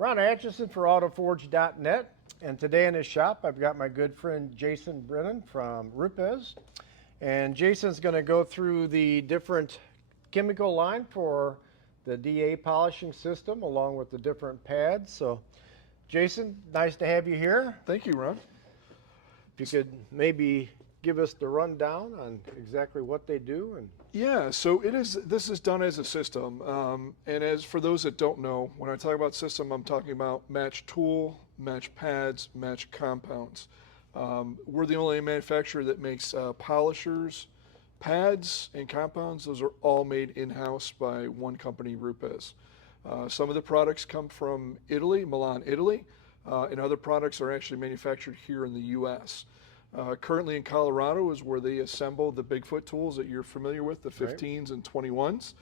Ron Atchison for AutoForge.net, and today in his shop I've got my good friend Jason Brennan from RUPES, and Jason's going to go through the different chemical line for the DA polishing system along with the different pads. So Jason, nice to have you here. Thank you, Ron. If you could maybe give us the rundown on exactly what they do. And Yeah, so this is done as a system. And as for those that don't know, when I talk about system, I'm talking about match tool, match pads, match compounds. We're the only manufacturer that makes polishers, pads, and compounds. Those are all made in-house by one company, RUPES. Some of the products come from Italy, Milan, Italy, and other products are actually manufactured here in the U.S. Currently in Colorado is where they assemble the Bigfoot tools that you're familiar with, the 15s and 21s.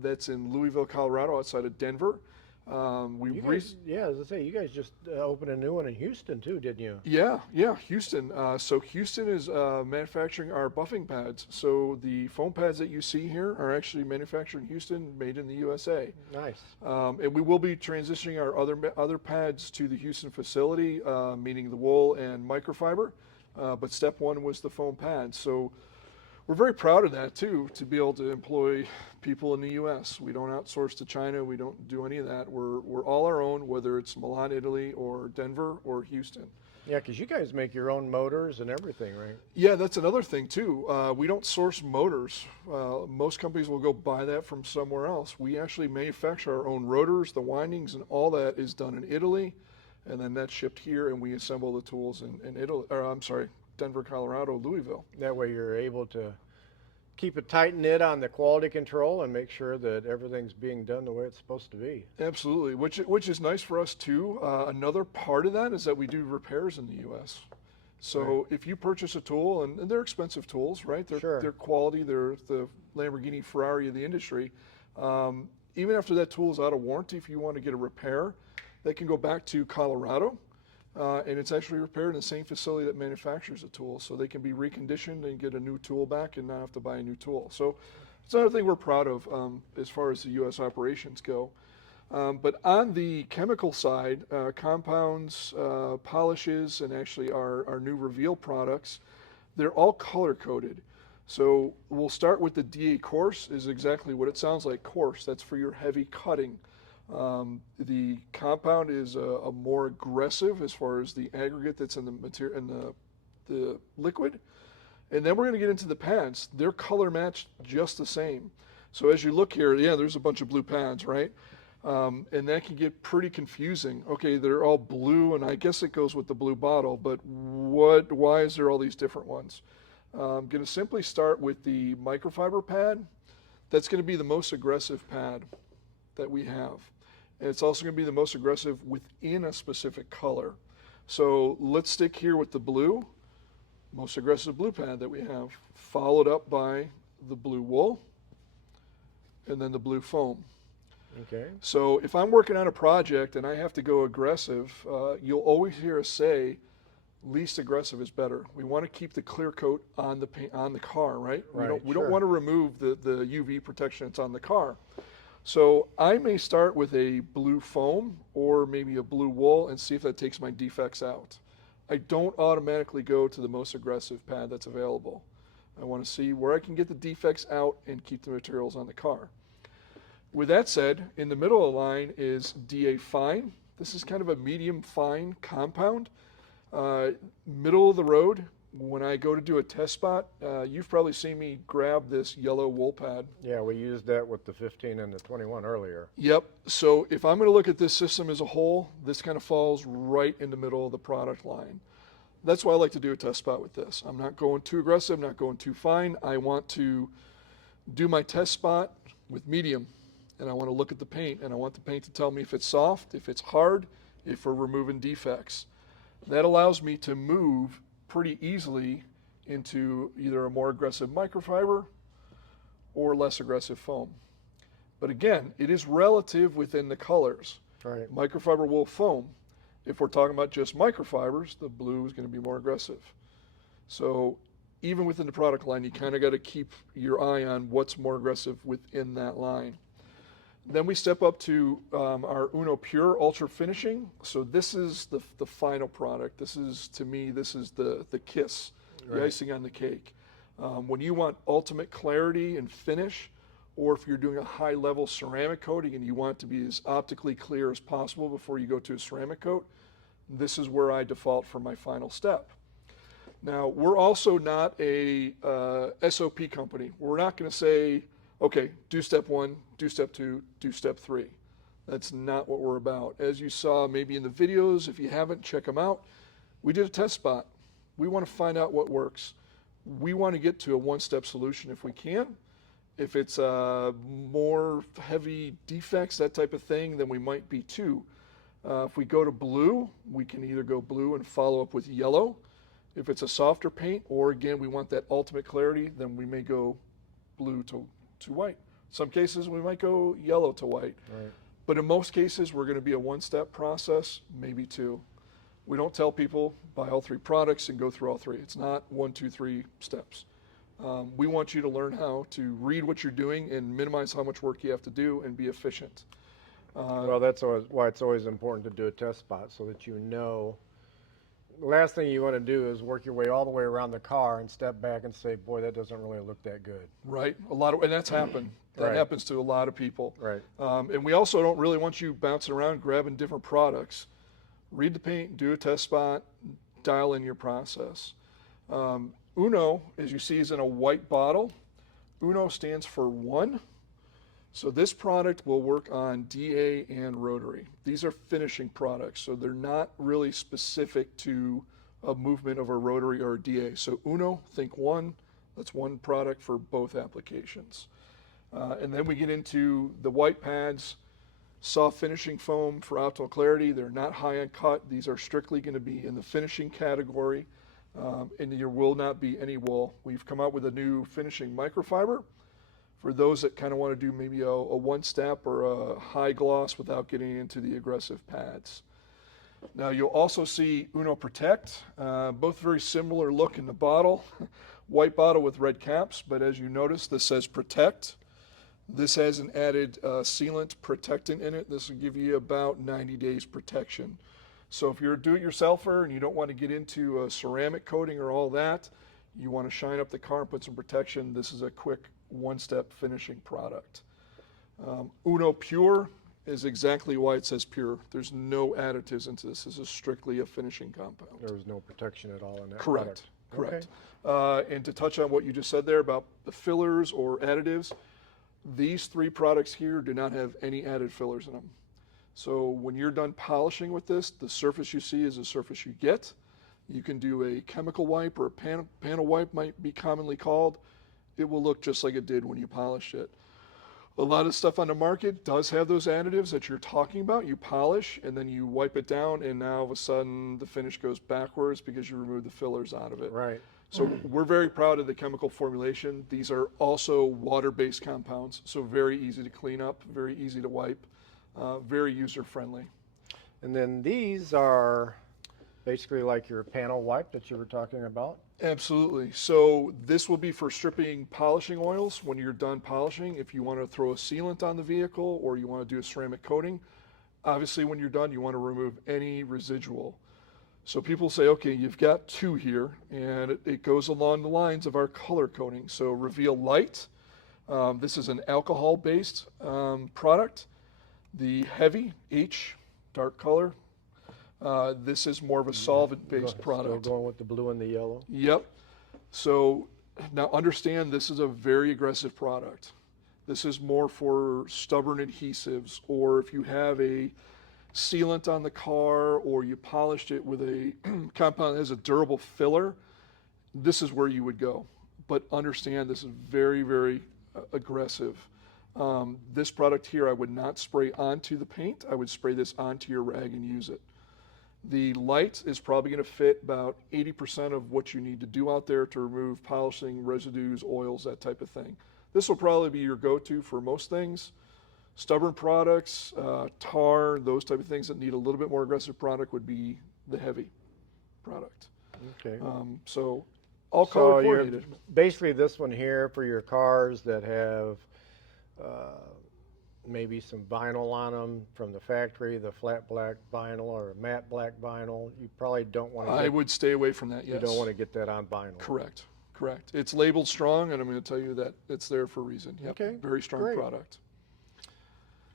That's in Louisville, Colorado, outside of Denver. As I say, you guys just opened a new one in Houston too, didn't you? Yeah, Houston. So Houston is manufacturing our buffing pads. So the foam pads that you see here are actually manufactured in Houston, made in the USA. Nice. And we will be transitioning our other pads to the Houston facility, meaning the wool and microfiber. But step one was the foam pads. So we're very proud of that too, to be able to employ people in the U.S. We don't outsource to China. We don't do any of that. We're all our own, whether it's Milan, Italy, or Denver, or Houston. Yeah, because you guys make your own motors and everything, right? Yeah, that's another thing too. We don't source motors. Most companies will go buy that from somewhere else. We actually manufacture our own rotors, the windings, and all that is done in Italy, and then that's shipped here, and we assemble the tools in Italy. Or I'm sorry, Denver, Colorado, Louisville. That way you're able to keep a tight knit on the quality control and make sure that everything's being done the way it's supposed to be. Absolutely, which is nice for us too. Another part of that is that we do repairs in the U.S. So if you purchase a tool, and they're expensive tools, right? They're quality, they're the Lamborghini Ferrari of the industry. Even after that tool is out of warranty, if you want to get a repair, they can go back to Colorado. And it's actually repaired in the same facility that manufactures the tool, so they can be reconditioned and get a new tool back and not have to buy a new tool. So it's another thing we're proud of as far as the U.S. operations go. But on the chemical side, compounds, polishes, and actually our new Reveal products, they're all color-coded. So we'll start with the DA coarse, is exactly what it sounds like, coarse. That's for your heavy cutting. The compound is a more aggressive as far as the aggregate that's in the material and the liquid, and then we're going to get into the pads. They're color matched just the same. So as you look here, yeah, there's a bunch of blue pads, right? And that can get pretty confusing. Okay, they're all blue, and I guess it goes with the blue bottle, but why is there all these different ones? I'm going to simply start with the microfiber pad. That's going to be the most aggressive pad that we have. And it's also going to be the most aggressive within a specific color. So let's stick here with the blue, most aggressive blue pad that we have, followed up by the blue wool, and then the blue foam. Okay. So if I'm working on a project and I have to go aggressive, you'll always hear us say, least aggressive is better. We want to keep the clear coat on the paint, on the car, right? We don't want to remove the UV protection that's on the car. So I may start with a blue foam or maybe a blue wool and see if that takes my defects out. I don't automatically go to the most aggressive pad that's available. I want to see where I can get the defects out and keep the materials on the car. With that said, in the middle of the line is DA Fine. This is kind of a medium fine compound. Middle of the road, when I go to do a test spot, you've probably seen me grab this yellow wool pad. Yeah, we used that with the 15 and the 21 earlier. Yep, so if I'm going to look at this system as a whole, this kind of falls right in the middle of the product line. That's why I like to do a test spot with this. I'm not going too aggressive, not going too fine. I want to do my test spot with medium, and I want to look at the paint, and I want the paint to tell me if it's soft, if it's hard, if we're removing defects. That allows me to move pretty easily into either a more aggressive microfiber or less aggressive foam. But again, it is relative within the colors. Right. Microfiber wool foam, if we're talking about just microfibers, the blue is going to be more aggressive. So even within the product line, you kind of got to keep your eye on what's more aggressive within that line. Then we step up to our Uno Pure Ultra Finishing. So this is the final product. This is, to me, this is the kiss, the icing on the cake. When you want ultimate clarity and finish, or if you're doing a high level ceramic coating and you want it to be as optically clear as possible before you go to a ceramic coat, this is where I default for my final step. Now, we're also not a SOP company. We're not going to say, okay, do step 1, do step 2, do step 3. That's not what we're about. As you saw maybe in the videos, if you haven't, check them out. We did a test spot. We want to find out what works. We want to get to a one-step solution if we can. If it's more heavy defects, that type of thing, then we might be 2. If we go to blue, we can either go blue and follow up with yellow. If it's a softer paint, or again, we want that ultimate clarity, then we may go blue to white. Some cases we might go yellow to white. Right. But in most cases, we're going to be a one-step process, maybe 2. We don't tell people buy all 3 products and go through all 3. It's not 1, 2, 3 steps. We want you to learn how to read what you're doing and minimize how much work you have to do and be efficient. Well, that's why it's always important to do a test spot, so that you know. The last thing you want to do is work your way all the way around the car and step back and say, boy, that doesn't really look that good. Right. And that's happened. That happens to a lot of people. Right. And we also don't really want you bouncing around grabbing different products. Read the paint, do a test spot, dial in your process. Uno, as you see, is in a white bottle. Uno stands for 1. So this product will work on DA and rotary. These are finishing products, so they're not really specific to a movement of a rotary or a DA. So Uno, think 1. That's 1 product for both applications. And then we get into the white pads, soft finishing foam for optimal clarity. They're not high on cut. These are strictly going to be in the finishing category, and there will not be any wool. We've come out with a new finishing microfiber for those that kind of want to do maybe a one-step or a high gloss without getting into the aggressive pads. Now you'll also see Uno Protect, both very similar look in the bottle. White bottle with red caps, but as you notice, this says Protect. This has an added sealant protectant in it. This will give you about 90 days protection. So if you're a do-it-yourselfer and you don't want to get into a ceramic coating or all that, you want to shine up the car and put some protection, this is a quick one-step finishing product. Uno Pure is exactly why it says pure. There's no additives into this. This is strictly a finishing compound. There was no protection at all in that Correct. product. Correct. Okay. And to touch on what you just said there about the fillers or additives, these 3 products here do not have any added fillers in them. So when you're done polishing with this, the surface you see is the surface you get. You can do a chemical wipe, or a panel wipe might be commonly called. It will look just like it did when you polished it. A lot of stuff on the market does have those additives that you're talking about. You polish and then you wipe it down, and now all of a sudden the finish goes backwards because you remove the fillers out of it. Right. So we're very proud of the chemical formulation. These are also water-based compounds, so very easy to clean up, very easy to wipe, very user-friendly. And then these are basically like your panel wipe that you were talking about? Absolutely. So this will be for stripping polishing oils when you're done polishing. If you want to throw a sealant on the vehicle or you want to do a ceramic coating, obviously when you're done you want to remove any residual. So people say, okay, you've got 2 here, and it goes along the lines of our color coding. So Reveal Light, this is an alcohol-based product. The Heavy, H, dark color, this is more of a solvent-based product. Still going with the blue and the yellow? Yep. So now understand this is a very aggressive product. This is more for stubborn adhesives, or if you have a sealant on the car or you polished it with a compound that has a durable filler, this is where you would go. But understand this is very, very aggressive. This product here I would not spray onto the paint. I would spray this onto your rag and use it. The light is probably going to fit about 80% of what you need to do out there to remove polishing, residues, oils, that type of thing. This will probably be your go-to for most things. Stubborn products, tar, those type of things that need a little bit more aggressive product would be the Heavy product. Okay. So all color coordinated. Basically this one here for your cars that have maybe some vinyl on them from the factory, the flat black vinyl or matte black vinyl. You probably don't want to. I would stay away from that. Yes. You don't want to get that on vinyl. Correct. Correct. It's labeled strong, and I'm going to tell you that it's there for a reason. Yep. Okay. Very strong Great. product.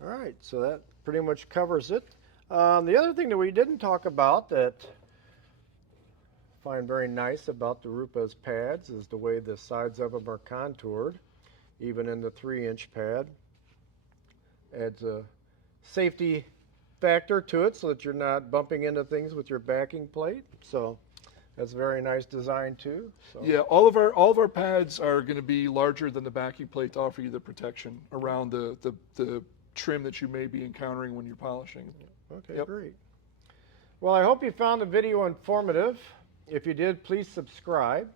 All right. So that pretty much covers it. The other thing that we didn't talk about that I find very nice about the RUPES pads is the way the sides of them are contoured, even in the 3-inch pad. Adds a safety factor to it so that you're not bumping into things with your backing plate. So that's a very nice design too. So. Yeah, all of our pads are going to be larger than the backing plate to offer you the protection around the trim that you may be encountering when you're polishing. Okay, yep. Great. Well, I hope you found the video informative. If you did, please subscribe.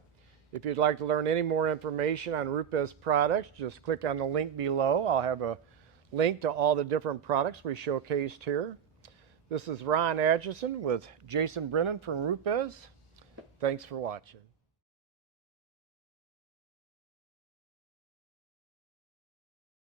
If you'd like to learn any more information on RUPES products, just click on the link below. I'll have a link to all the different products we showcased here. This is Ron Atchison with Jason Brennan from RUPES. Thanks for watching.